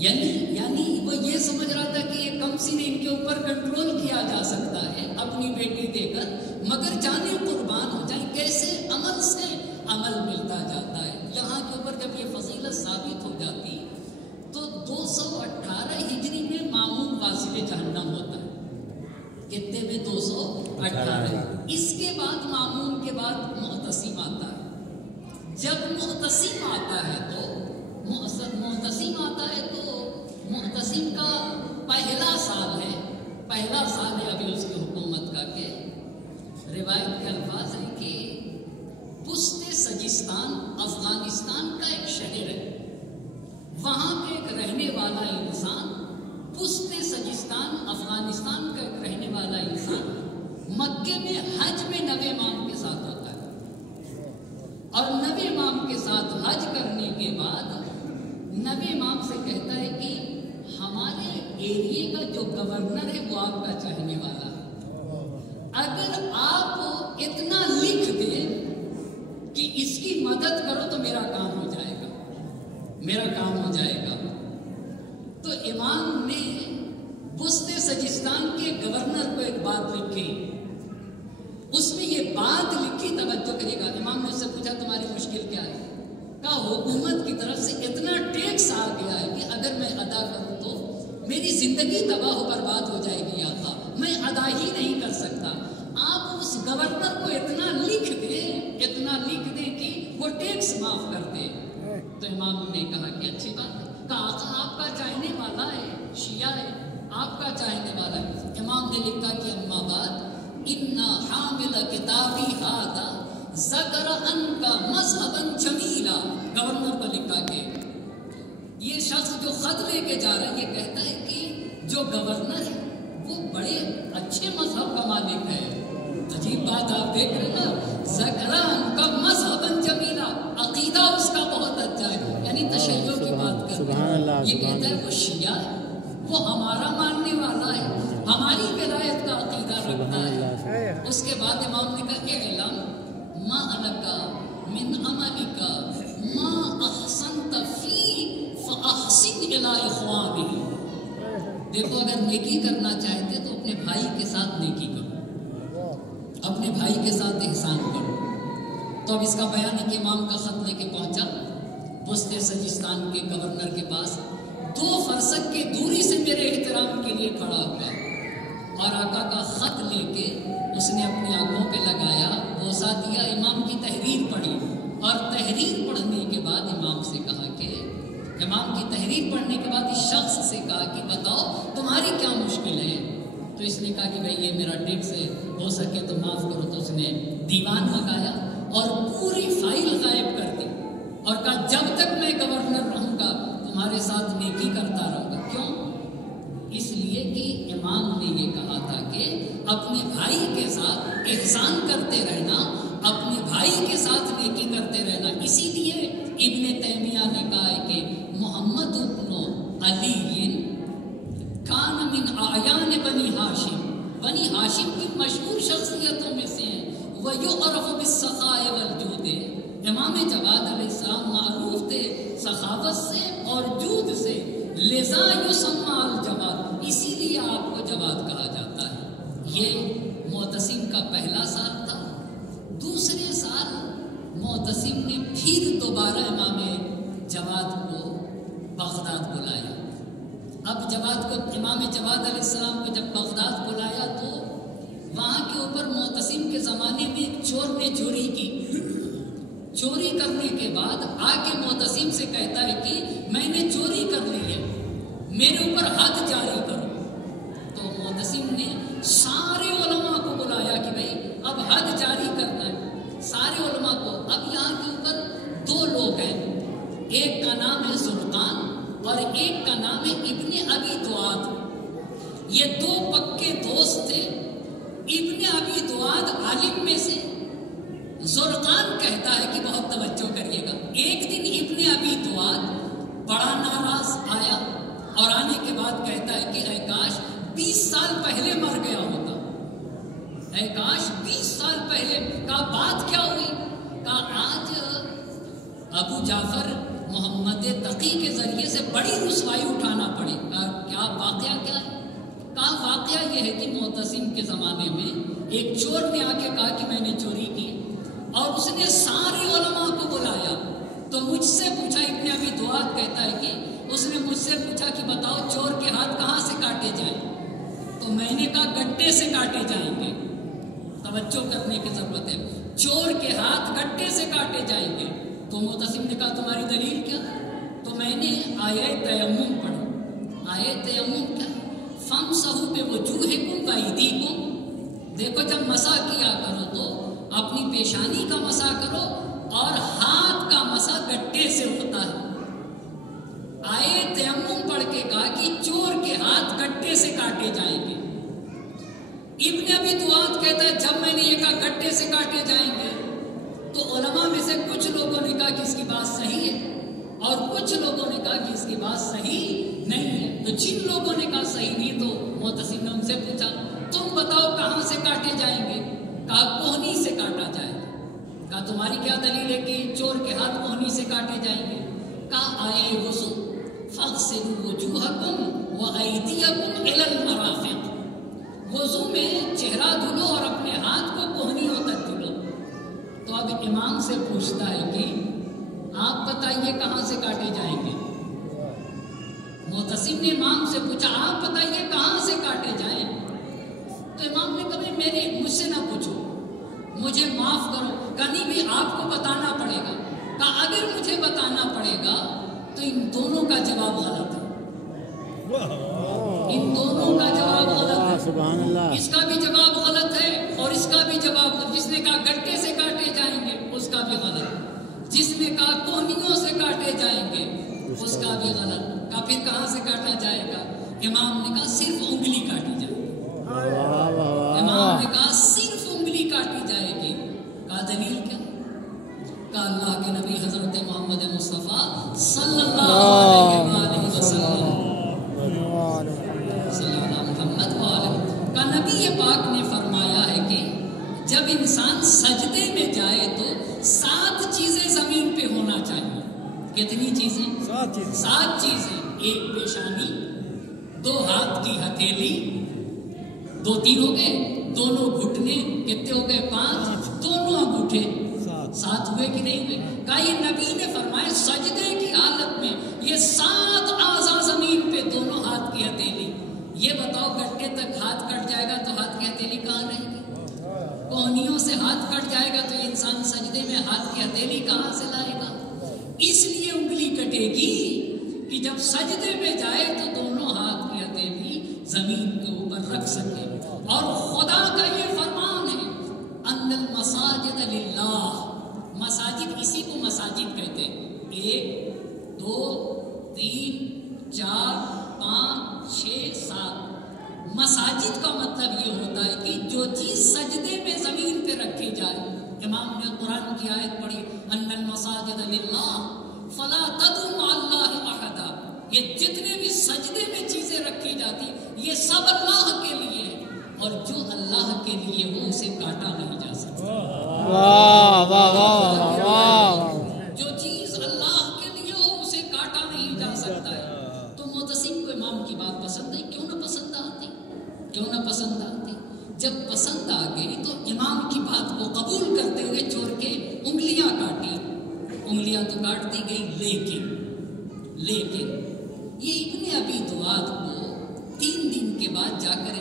یعنی وہ یہ سمجھ رہا تھا کہ یہ کم سن ان کے اوپر کنٹرول کیا جا سکتا ہے اپنی بیٹی دے کر، مگر جانے قربان ہو جائیں۔ کیسے عمل سے عمل ملتا جاتا ہے۔ یہاں کے اوپر جب یہ فضیلت ثابت ہو جاتی تو 218 ہجری میں مامون واصل جہنم ہوتا ہے۔ کتنے میں؟ 218۔ اس کے بعد مامون کے بعد معتصم آتا ہے۔ جب معتصم آتا ہے تو معتصم کا پہلا سال ہے ابھی اس کی حکومت کا، کہ روایت کے الفاظ ہیں کہ پشت سجستان افغانستان کا ایک شہر ہے، وہاں کے ایک رہنے والا انسان، پشت سجستان افغانستان کا ایک رہنے والا انسان مکے میں حج میں نبی امام کے ساتھ ہوتا ہے، اور نبی امام کے ساتھ حج کرنے کے بعد نبی امام سے کہتا ہے کہ ہمارے ایریے کا جو گورنر ہے وہ آپ کا چاہنے والا ہے، اگر آپ اتنا لکھ دیں کہ اس کی مدد کرو تو میرا کام ہو جائے گا۔ تو امام نے پشت سجستان کے گورنر کو ایک بات لکھی، اس میں یہ بات لکھی، توجہ کرے گا۔ امام نے اس سے پوچھا تمہاری مشکل کیا ہے؟ کہا حکومت کی طرف سے اتنا ٹیکس آ گیا ہے کہ اگر میں ادا کروں تو میری زندگی تباہ و برباد ہو جائے گی، آقا میں ادا ہی نہیں کر سکتا، آپ اس گورنر کو اتنا لکھ دیں کہ وہ ٹیکس معاف کر دے۔ تو امام نے کہا کہ اچھی بات ہے، کہا آقا آپ کا چاہنے والا ہے، شیعہ ہے، آپ کا چاہنے والا ہے۔ امام نے لکھا کہ اما بعد انا حامل کتابی ھذا ذکر انکا مذہبا جمیلا، گورنر کو لکھا کہ یہ شخص جو خط لے کے جا رہا ہے یہ کہتا ہے کہ جو گورنر ہے وہ بڑے اچھے مذہب کا مالک ہے۔ عجیب بات آپ دیکھ رہے ہیں نا، ذکر انکا مذہبا جمیلا، عقیدہ اس کا بہت اچھا ہے، یعنی تشیع کی بات کرتا ہے۔ یہ کہتا ہے وہ شیعہ ہے، وہ ہمارا ماننے والا ہے، ہماری ولایت کا عقیدہ رکھتا ہے۔ اس کے بعد امام نے کہا اعلم ما الکا من عملک ما احسنت فی فاحسن الی اخوانہ۔ دیکھو اگر نیکی کرنا چاہتے تو اپنے بھائی کے ساتھ نیکی کرو، اپنے بھائی کے ساتھ احسان کرو۔ تو اب اس کا بیان ہے کہ امام کا خط لے کے پہنچا پشت سجستان کے گورنر کے پاس، 2 فرسخ کی دوری سے میرے احترام کے لیے کھڑا ہوا، اور آقا کا خط لے کے اس نے اپنی آنکھوں پہ لگایا، بوسہ دیا، امام کی تحریر پڑھی، اور تحریر پڑھنے کے بعد امام سے کہا کہ امام کی تحریر پڑھنے کے بعد اس شخص سے کہا کہ بتاؤ تمہاری کیا مشکل ہے؟ تو اس نے کہا کہ بھائی یہ میرا ٹیکس ہے، ہو سکے تو معاف کرو۔ تو اس نے دیوان منگایا اور پوری فائل غائب کر دی اور کہا جب تک میں گورنر رہوں گا تمہارے ساتھ نیکی کرتا رہوں گا۔ کیوں؟ اس لیے کہ امام نے یہ کہا تھا کہ اپنے بھائی کے ساتھ احسان کرتے رہنا، اپنے بھائی کے ساتھ نیکی کرتے رہنا۔ اسی لیے ابن تیمیہ نے کہا ہے کہ محمد ابن علی کان من اعیان بنی ہاشم کی مشہور شخصیتوں میں سے ہیں، وَيُعْرَفُ بِالسَّخَاءِ وَالْجُودِ۔ امام جواد علیہ السلام معروف تھے سخاوت سے اور جود سے، لذا یسمى الجواد، اسی لیے آپ کو جواد کہا جاتا ہے۔ یہ معتصم کا پہلا سال تھا۔ دوسرے سال معتصم نے پھر دوبارہ امام جواد کو بغداد بلایا. اب جواد کو امام جواد علیہ السلام کو جب بغداد بلایا تو وہاں کے اوپر معتصم کے زمانے میں ایک چور نے چوری کی. چوری کرنے کے بعد آ کے معتصم سے کہتا ہے کہ میں نے چوری کر لی ہے, میرے اوپر حد جاری کرو. تو معتصم نے سارے علماء کو بلایا کہ بھئی اب حد جاری کرنا ہے. سارے علماء کو. اب یہاں کے اوپر دو لوگ ہیں, ایک کا نام ہے سلطان اور ایک کا نام ہے ابن ابی دعاد. یہ دو پکے دوست تھے. ابن ابی دعاد عالم میں سے. زرقان کہتا ہے کہ بہت توجہ کریے گا. ایک دن ابن ابی دعاد بڑا ناراض آیا اور آنے کے بعد کہتا ہے کہ اے کاش 20 سال پہلے مر گیا ہوتا. اے کاش 20 سال پہلے. کا بات کیا ہوئی؟ کا آج ابو جعفر محمد تقی کے ذریعے سے بڑی رسوائی اٹھانا پڑے. کیا واقعہ کیا ہے؟ کہا واقعہ یہ ہے کہ معتصم کے زمانے میں ایک چور نے آ کے کہا کہ میں نے چوری کی اور اس نے سارے علماء کو بلایا. تو مجھ سے پوچھا, ابن ابی دعاد کہتا ہے کہ اس نے مجھ سے پوچھا کہ بتاؤ چور کے ہاتھ کہاں سے کاٹے جائیں. تو میں نے کہا گٹے سے کاٹے جائیں گے. توجہ کرنے کی ضرورت ہے. چور کے ہاتھ گٹے سے کاٹے جائیں گے. تو معتصم نے کہا تمہاری دلیل کیا؟ تو میں نے آیت تیمم پڑھا. آیت تیمم کیا؟ فامسحوا بوجوہکم وایدیکم. دیکھو جب مسح کیا کرو تو اپنی پیشانی کا مسح کرو اور ہاتھ کا مسح گٹے سے ہوتا ہے. آیت تیمم پڑھ کے کہا کہ چور کے ہاتھ گٹے سے کاٹے جائیں گے. ابن ابی دعاد کہتا ہے جب میں نے یہ کہا گٹے سے کاٹے جائیں گے تو علماء میں سے کچھ لوگوں نے کہا کہ اس کی بات صحیح ہے اور کچھ لوگوں نے کہا کہ اس کی بات صحیح نہیں ہے. تو جن لوگوں نے کہا صحیح نہیں تو معتصم نے ان سے پوچھا تم بتاؤ کہاں سے کاٹے جائیں گے؟ کہا کوہنی سے کاٹا جائے گا. کہا تمہاری کیا دلیل ہے کہ چور کے ہاتھ کوہنی سے کاٹے جائیں گے؟ کہا آئے وضو فاغسلوا وجوہکم وایدیکم الی المرافق. وضو میں چہرہ دھلو اور اپنے ہاتھ کو کوہنیوں تک دھلو. تو اب امام سے پوچھتا ہے کہ آپ بتائیے کہاں سے کاٹے جائیں گے؟ معتصم نے امام سے پوچھا آپ بتائیے کہاں سے کاٹے جائیں؟ تو امام نے کہا مجھ سے نہ پوچھو, مجھے معاف کرو. کہا نہیں بھی آپ کو بتانا پڑے گا. کہا اگر مجھے بتانا پڑے گا تو ان دونوں کا جواب غلط ہے. ان دونوں کا جواب غلط ہے. سبحان اللہ. اس کا بھی جواب غلط ہے اور اس کا بھی جواب. جس نے کہا گٹے سے کاٹے جائیں گے اس کا بھی غلط. جس نے کہا کوہنیوں سے کاٹے جائیں گے اس کا بھی غلط. کہا پھر کہاں سے کاٹا جائے گا؟ امام نے کہا صرف انگلی کاٹی جائے گی. امام نے کہا صرف انگلی کاٹی جائے گی. کہا دلیل کیا؟ کہا اللہ کے نبی حضرت محمد مصطفیٰ صلی اللہ علیہ وسلم محمد کا نبی پاک نے فرمایا ہے کہ جب انسان سجدے میں جائے تو 7 چیزیں زمین پہ ہونا چاہیے. کتنی چیزیں؟ 7 چیزیں. ایک پیشانی, 2 ہاتھ کی ہتھیلی, 2 3 ہو گئے, دونوں گھٹنے, کتنے ہو گئے 5, دونوں انگوٹھے, 7 ہوئے کہ نہیں ہوئے؟ کہا یہ نبی نے فرمایا سجدے کی حالت میں یہ 7 اعضاء زمین پہ, دونوں ہاتھ کی ہتھیلی. یہ بتاؤ گٹے تک ہاتھ کٹ جائے گا تو ہاتھ کی ہتھیلی کہاں رہے گی؟ کوہنیوں سے ہاتھ کٹ جائے گا تو انسان سجدے میں ہاتھ کی ہتھیلی کہاں سے لائے گا؟ اس لیے انگلی کٹے گی کہ جب سجدے میں جائے تو دونوں ہاتھ کی ہتھیلی زمین کے اوپر رکھ سکے. اور خدا کا یہ فرمان ہے ان المساجد للہ. مساجد اسی کو مساجد کہتے ہیں. 1 2 3 4 5 6 7. مساجد کا مطلب یہ ہوتا ہے کہ جو چیز سجدے میں زمین پہ رکھی جائے. امام نے قرآن کی آیت پڑھی ان المساجد للہ فلا تدعوا مع اللہ احدا. یہ جتنے بھی سجدے میں چیزیں رکھی جاتی یہ سب اللہ کے لیے ہے اور جو اللہ کے لیے ہو اسے کاٹا نہیں جا سکتا. واہ واہ واہ واہ. جو چیز اللہ کے لیے ہو اسے کاٹا نہیں جا سکتا ہے. تو معتصم کو امام کی بات پسند ہے. کیوں نہ پسند آتی؟ کیوں نہ پسند آتی؟ جب پسند آ گئی تو امام کی بات کو قبول کرتے ہوئے چھوڑ کے انگلیاں کاٹی. انگلیاں تو کاٹ دی گئی، لیکن یہ ابن ابی دواد کو 3 دن کے بعد جا کر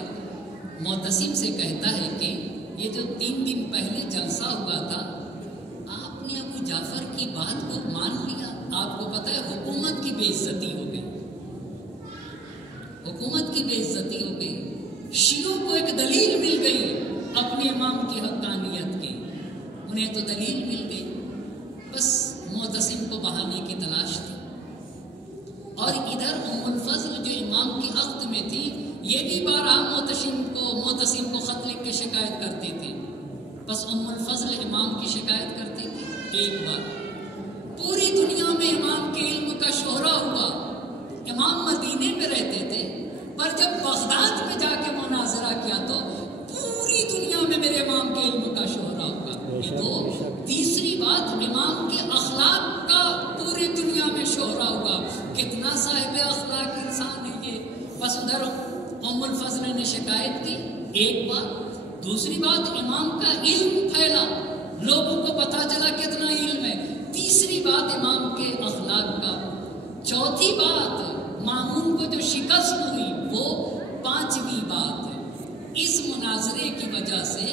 معتصم سے کہتا ہے کہ یہ جو 3 دن پہلے جلسہ ہوا تھا، آپ نے ابو جعفر کی بات کو مان لیا. آپ کو پتہ ہے حکومت کی بے عزتی ہو گئی، حکومت کی بے عزتی ہو گئی. شیعوں کو ایک دلیل مل گئی اپنے امام کی حقانیت کی، انہیں تو دلیل مل گئی، بس معتصم کو بہانے کی تلاش تھی. اور ادھر ام الفضل جو امام کی عقد میں تھی، یہ بھی بارہا معتصم کو خط لکھ کے شکایت کرتے تھے. بس ام الفضل امام کی شکایت کرتی تھی. ایک بار پوری دنیا میں امام کے علم کا شہرہ ہوا. امام مدینے میں رہتے تھے، پر جب بغداد میں جا کے مناظرہ کیا تو پوری دنیا میں میرے امام کے علم کا شہرہ ہوا. یہ تو تیسری بات، امام کے اخلاق کا پوری دنیا میں شہرہ ہوا. کتنا صاحب اخلاق انسان ہے یہ. بس ادھر ام الفضل نے شکایت کی، ایک بات. دوسری بات، امام کا علم پھیلا، لوگوں کو پتا چلا کتنا علم ہے. تیسری بات امام کے اخلاق کا. چوتھی بات، مامون کو جو شکست ہوئی وہ 5ویں بات ہے. اس مناظرے کی وجہ سے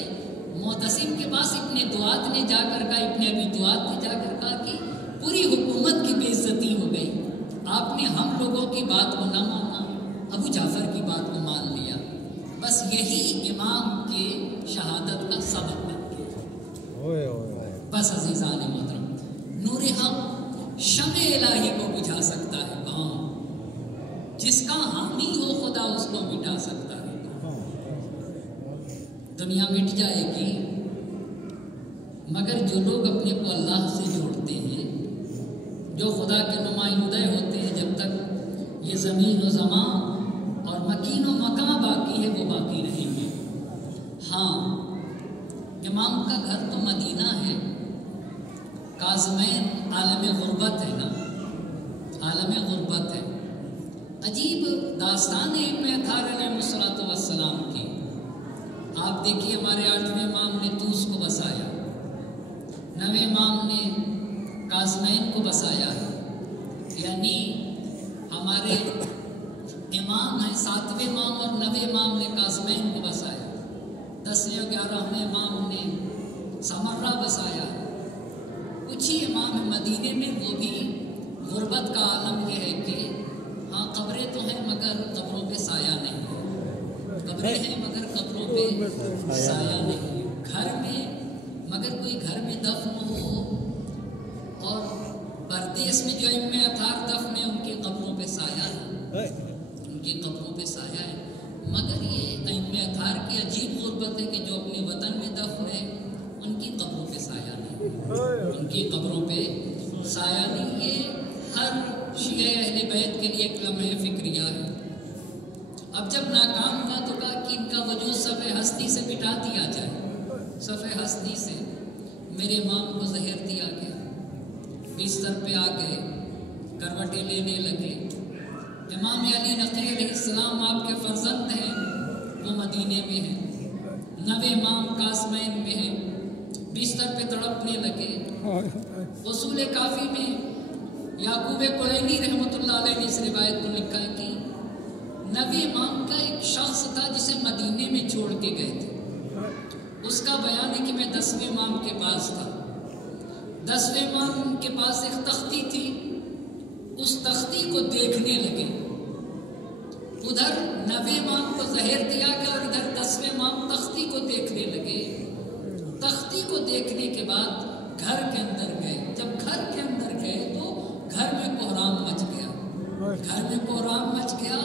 معتصم کے پاس ابن دعات نے جا کر کہا، ابن ابی دعات نے جا کر کہا کہ پوری حکومت کی بے عزتی ہو گئی، آپ نے ہم لوگوں کی بات کو نہ مانا، ابو جعفر کی بات کو مان لیا. بس یہی امام کے شہادت کا سبب بن گیا. بس عزیزان محترم، نور حق شمع الہی کو بجھا سکتا ہے کہاں؟ جس کا حامی ہو خدا اس کو مٹا سکتا ہے. دنیا مٹ جائے گی، مگر جو لوگ اپنے کو اللہ سے جوڑتے ہیں، جو خدا کے نمائندے ہوتے ہیں، جب تک یہ زمین و زمان اور مکین و مکاں باقی ہے وہ باقی رہیں گے. ہاں، امام کا گھر تو مدینہ ہے، کاظمین عالم غربت ہے نا، عالم غربت ہے. عجیب داستان ہے ابن اطہار علیہ السلام کی. آپ دیکھیے، ہمارے 8ویں امام نے طوس کو بسایا، 9ویں امام نے کاظمین کو بسایا، یعنی ہمارے امام ہیں 7ویں امام اور 9ویں امام نے کاظمین کو بسایا. 10ویں اور 11ویں امام نے سمرہ بسایا. کچھ ہی امام ہیں مدینے میں، وہ بھی غربت کا عالم یہ ہے کہ ہاں قبریں تو ہیں مگر قبروں پہ سایہ نہیں، قبریں ہیں مگر قبروں پہ سایہ نہیں. گھر میں مگر کوئی گھر میں دفن ہو، اور پردیس میں جو ائمہ اطہار دفن ہیں ان کی قبروں پہ سایہ ہے، ان کی قبروں پہ سایہ ہے. مگر یہ ائمہ اطہار کی عجیب غربت ہے کہ جو اپنے وطن میں دفن ہے ان کی قبروں پہ سایہ نہیں، ان کی قبروں پہ سایہ نہیں. یہ ہر شیعہ اہل بیت کے لیے ایک لمحہ فکریہ ہے. اب جب ناکام ہوا تو کہا کہ ان کا وجود صفحہ ہستی سے مٹا دیا جائے. صفحہ ہستی سے میرے امام کو زہر دیا گیا، بستر پہ آ گئے، کروٹیں لینے لگے. امام علی نقی علیہ السلام آپ کے فرزند ہیں، وہ مدینے میں ہیں. 9ویں امام کاظمین میں ہیں، بستر پہ تڑپنے لگے. اصول کافی میں یعقوب قرینی رحمۃ اللہ علیہ نے اس روایت کو لکھا ہے کہ 9ویں امام کا ایک شخص تھا جسے مدینے میں چھوڑ کے گئے تھے. اس کا بیان ہے کہ میں 10ویں امام کے پاس تھا. 10ویں امام کے پاس ایک تختی تھی، اس تختی کو دیکھنے لگے. ادھر 9ویں امام کو زہر دیا گیا اور ادھر 10ویں امام تختی کو دیکھنے لگے. تختی کو دیکھنے کے بعد گھر کے اندر گئے. جب گھر کے اندر گئے تو گھر میں کوہرام مچ گیا، گھر میں کوہرام مچ گیا.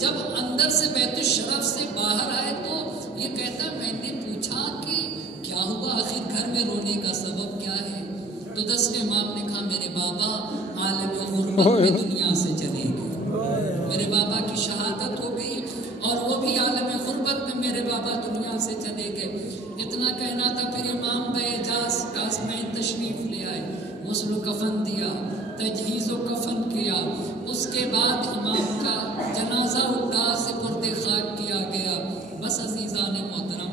جب اندر سے بیت الشرف سے باہر آئے تو یہ کہتا، میں نے پوچھا کہ کیا ہوا، آخر گھر میں رونے کا سبب کیا ہے؟ تو 10ویں امام نے کہا، میرے بابا عالم غربت میں دنیا سے چلے گئے، میرے بابا کی شہادت ہو گئی اور وہ بھی عالم غربت میں میرے بابا دنیا سے چلے گئے. اتنا کہنا تھا. پھر امام باعجاز کاظمین تشریف لے آئے، غسل و کفن دیا، تجہیز و کفن کیا. اس کے بعد امام کا جنازہ اٹھا، سپرد خاک کیا گیا. بس عزیزان محترم،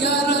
11